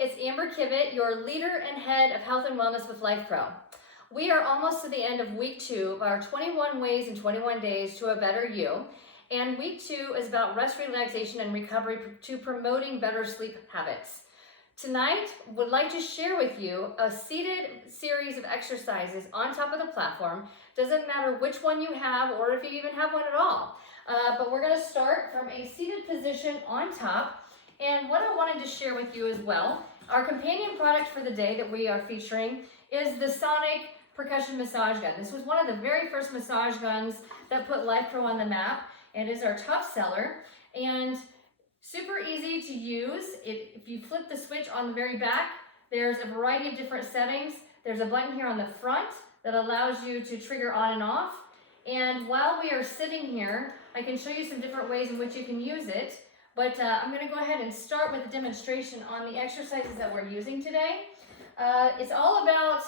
it's Amber Kivett, your leader and head of health and wellness with LifePro. We are almost to the end of week 2 of our 21 ways in 21 days to a better you. And week 2 is about rest, relaxation, and recovery to promoting better sleep habits. Tonight, would like to share with you a seated series of exercises on top of the platform. Doesn't matter which one you have or if you even have one at all. But we're going to start from a seated position on top. And what I wanted to share with you as well, our companion product for the day that we are featuring is the Sonic Percussion Massage Gun. This was one of the very first massage guns that put LifePro on the map, and is our top seller. And super easy to use. If you flip the switch on the very back, there's a variety of different settings. There's a button here on the front that allows you to trigger on and off. And while we are sitting here, I can show you some different ways in which you can use it. But I'm going to go ahead and start with a demonstration on the exercises that we're using today. It's all about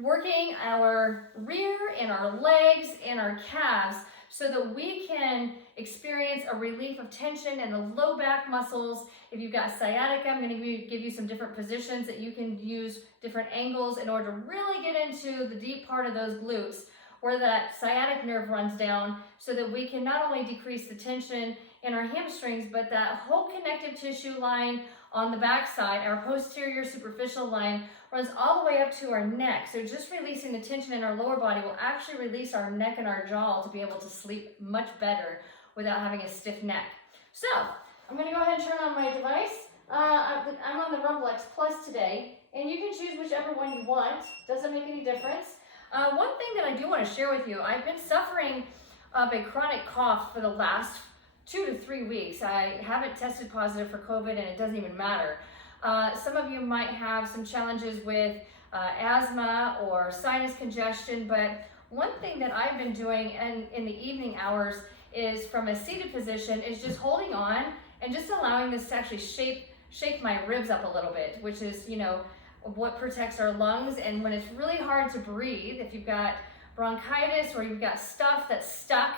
working our rear and our legs and our calves so that we can experience a relief of tension in the low back muscles. If you've got sciatica, I'm going to give you some different positions that you can use, different angles, in order to really get into the deep part of those glutes where that sciatic nerve runs down, so that we can not only decrease the tension in our hamstrings, but that whole connective tissue line on the back side, our posterior superficial line, runs all the way up to our neck. So just releasing the tension in our lower body will actually release our neck and our jaw to be able to sleep much better without having a stiff neck. So I'm going to go ahead and turn on my device. I'm on the Rumblex Plus today, and you can choose whichever one you want. Doesn't make any difference. One thing that I do want to share with you, I've been suffering of a chronic cough for the last 2 to 3 weeks. I haven't tested positive for COVID, and it doesn't even matter. Some of you might have some challenges with asthma or sinus congestion, but one thing that I've been doing in the evening hours is, from a seated position, is just holding on and just allowing this to actually shake my ribs up a little bit, which is, what protects our lungs. And when it's really hard to breathe, if you've got bronchitis or you've got stuff that's stuck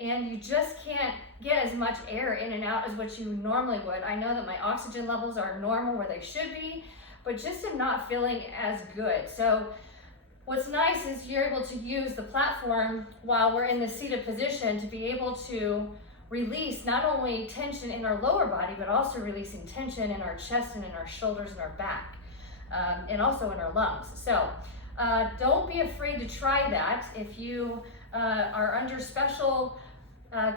and you just can't get as much air in and out as what you normally would. I know that my oxygen levels are normal where they should be, but just am not feeling as good. So what's nice is you're able to use the platform while we're in the seated position to be able to release not only tension in our lower body, but also releasing tension in our chest and in our shoulders and our back, and also in our lungs. So don't be afraid to try that. If you are under special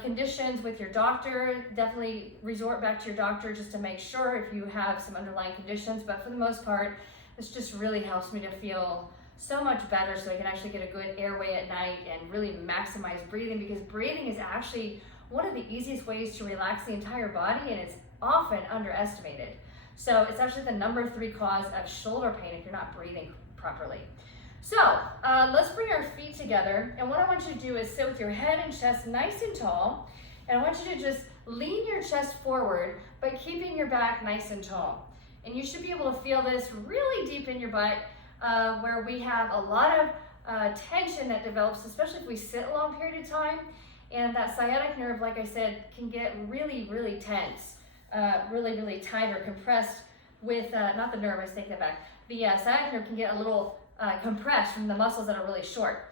conditions with your doctor, definitely resort back to your doctor just to make sure if you have some underlying conditions. But for the most part, this just really helps me to feel so much better, so I can actually get a good airway at night and really maximize breathing, because breathing is actually one of the easiest ways to relax the entire body, and it's often underestimated. So it's actually the number 3 cause of shoulder pain if you're not breathing properly. So let's bring our feet together, and what I want you to do is sit with your head and chest nice and tall, and I want you to just lean your chest forward, but keeping your back nice and tall. And you should be able to feel this really deep in your butt, where we have a lot of tension that develops, especially if we sit a long period of time, and that sciatic nerve, like I said, can get really, really tense, really, really tight or compressed with, not the nerve, I take that back, the sciatic nerve can get a little compressed from the muscles that are really short.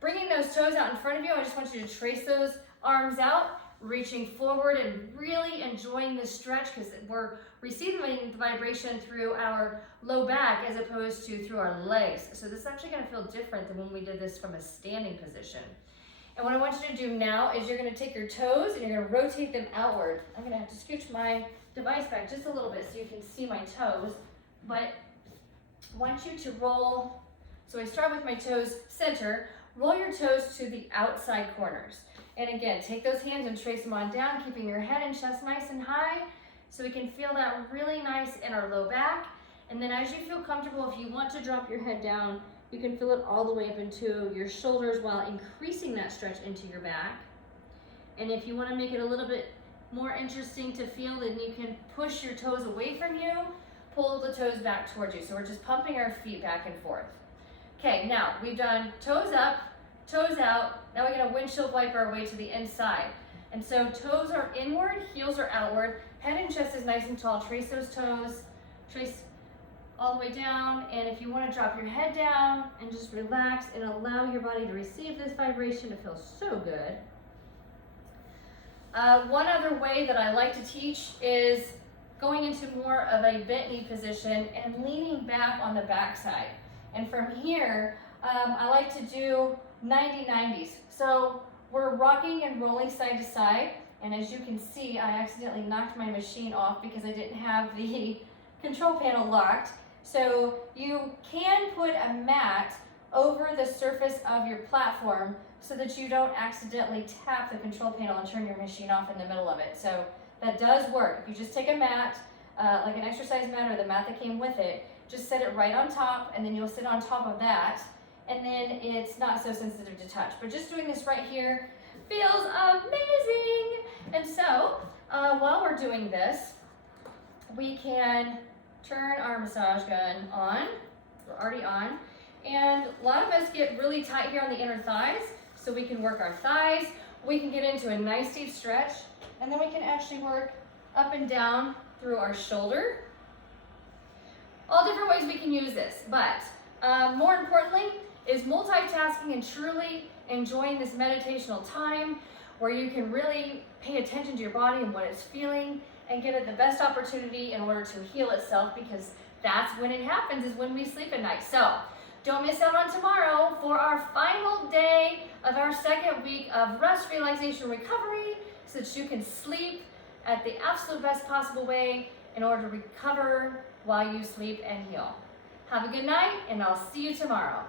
Bringing those toes out in front of you, I just want you to trace those arms out, reaching forward and really enjoying this stretch, because we're receiving the vibration through our low back as opposed to through our legs. So this is actually going to feel different than when we did this from a standing position. And what I want you to do now is you're going to take your toes and you're going to rotate them outward. I'm going to have to scooch my device back just a little bit so you can see my toes, but I want you to roll. So I start with my toes center, roll your toes to the outside corners. And again, take those hands and trace them on down, keeping your head and chest nice and high, so we can feel that really nice in our low back. And then as you feel comfortable, if you want to drop your head down, you can feel it all the way up into your shoulders while increasing that stretch into your back. And if you want to make it a little bit more interesting to feel, then you can push your toes away from you, pull the toes back towards you. So we're just pumping our feet back and forth. Okay, now we've done toes up, toes out. Now we're going to windshield wiper our way to the inside. And so toes are inward, heels are outward, head and chest is nice and tall. Trace those toes, trace all the way down. And if you want to drop your head down and just relax and allow your body to receive this vibration, it feels so good. One other way that I like to teach is going into more of a bent knee position and leaning back on the back side. And from here, I like to do 90-90s. So we're rocking and rolling side to side. And as you can see, I accidentally knocked my machine off because I didn't have the control panel locked. So you can put a mat over the surface of your platform so that you don't accidentally tap the control panel and turn your machine off in the middle of it. So that does work. If you just take a mat, like an exercise mat or the mat that came with it, just set it right on top, and then you'll sit on top of that, and then it's not so sensitive to touch. But just doing this right here feels amazing. And so while we're doing this, we can turn our massage gun on. We're already on. And a lot of us get really tight here on the inner thighs, so we can work our thighs. We can get into a nice deep stretch, and then we can actually work up and down through our shoulder. All different ways we can use this, but more importantly is multitasking and truly enjoying this meditational time where you can really pay attention to your body and what it's feeling and give it the best opportunity in order to heal itself, because that's when it happens, is when we sleep at night. So don't miss out on tomorrow for our final day of our second week of rest, relaxation, recovery, so that you can sleep at the absolute best possible way in order to recover while you sleep and heal. Have a good night, and I'll see you tomorrow.